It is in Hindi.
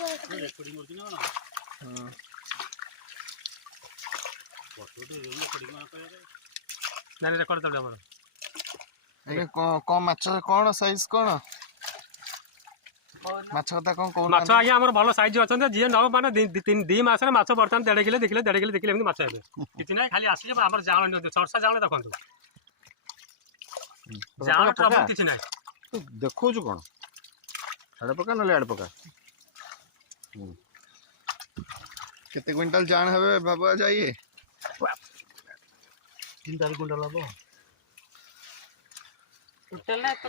रेकॉर्डिंग करती ना ना हां फोटो तो रेकॉर्डिंग ना करे ना रेकॉर्ड कर हमर ए को माछ कोन साइज कोन माछ कथा कोन कोन माछ आगे हमर भलो साइज अछन जे न माने 2 मास रे माछ बर्तन 1.5 किलो देखिले 1.5 किलो देखिले एमनी माछ हेबे किछि नै खाली आसी जे हमर जाळ न चरसा जाळ देखंतु जाळ ट्रबल किछि नै देखौ छु कोन आड़ पका न आड़ पका केते क्विंटल जान हबे बाबा जाइए 3-4 क्विंटल हबो टोटल ना तो